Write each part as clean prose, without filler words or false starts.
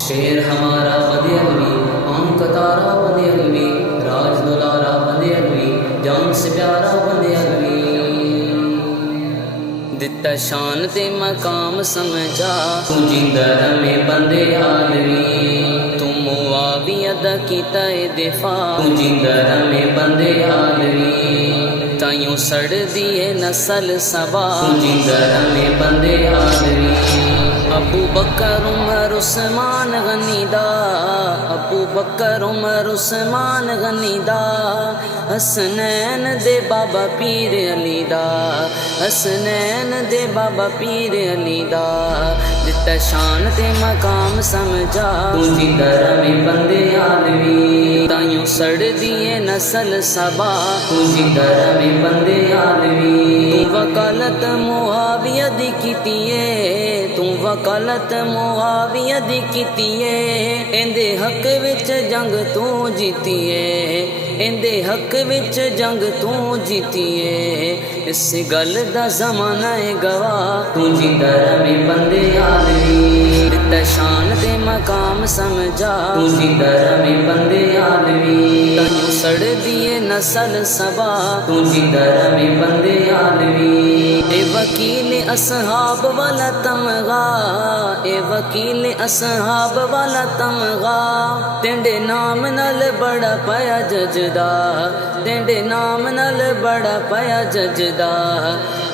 شیر ہمارا بندے علوی، آم کا تارا بندے علوی، راج دلارا بندے علوی، جان سے پیارا بندے علوی۔ دتا شان تے مقام سمجھا تو جندر میں بندے عالوی، تو معاویہ دا کیتا اے دفاع تو جندر میں بندے عالوی، تائیوں سڑ دیے نسل سبا تو جندر میں بندے عالوی۔ ابو بکر عمر عثمان غنی دا، ابو بکر عمر عثمان غنی دا، حسنین دے بابا پیر علی دا، حسنین دے بابا پیر علی دا۔ دتا شان تے مقام سمجھا تو جندر میں بندے عالوی، تائیوں سڑ دیے نسل سبا تو جندر میں بندے عالوی۔ تو وکالت معاویہ دی کیتی ہے، تو وکالت معاویہ دی کیتی ہے، ایندے حق وچ جنگ تو جیتی ہے، ایندے حق وچ جنگ تو جیتی ہے، اس گل دا زمانہ ہے گواہ تو جندر میں بندے عالوی۔ دتا شان تے مقام سمجھا تو جندر میں بندے عالوی، تائیوں سڑ دیے نسل سبا تو جندر میں بندے عالوی۔ اے وکیل اصحاب والا تمغا، اے وکیل اصحاب والا تمغا، تینڈے نام نال بڑا پایا ججدا، تینڈے نام نال بڑا پایا ججدا،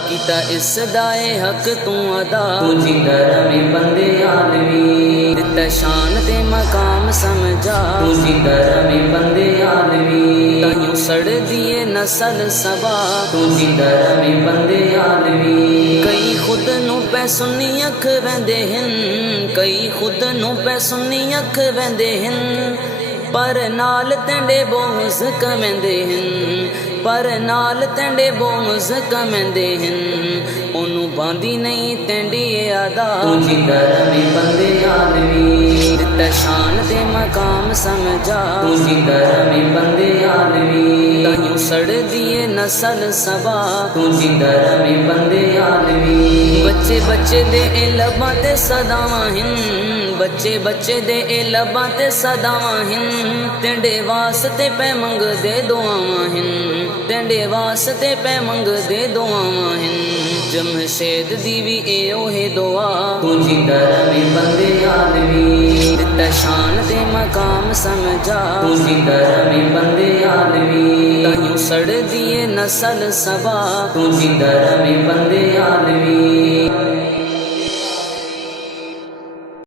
کیتا اس دائے حق تو ادا تو جندر میں بندے عالوی۔ دتا شان تے مقام سمجھا تو جندر میں بندے عالوی، تائیوں سڑ دیے نسل سبا تو جندر میں بندے عالوی۔ کئی خود نو پہ سنی اکھ ویندے ہن، کئی خود نو پہ سنی اکھ ویندے ہن، پر نال تینڈے بغض کمیندے ہن، پر نال تینڈے بغض کمیندے ہن، اونوں باندھی نہیں تینڈی ادا تو جندر میں بندے عالوی۔ دتا شان تے مقام سمجھا تو جندر میں بندے عالوی، تائیوں سڑ دیے نسل سبا تو جندر میں بندے عالوی۔ بچے بچے دے اے لباں تے صداواں ہن، بچے بچے دے اے لباں تے صداواں ہن، تینڈے واسطے پہ منگ دے دعاواں ہن، تینڈے واسطے پہ منگ دے دعاواں ہن، جمشید دی وی اے اوہے دعا تو جندر میں بندے عالوی۔ دتا شان تے مقام سمجھا تو جندر میں بندے عالوی، تائیوں سڑ دیے نسل سبا تو جندر میں بندے عالوی۔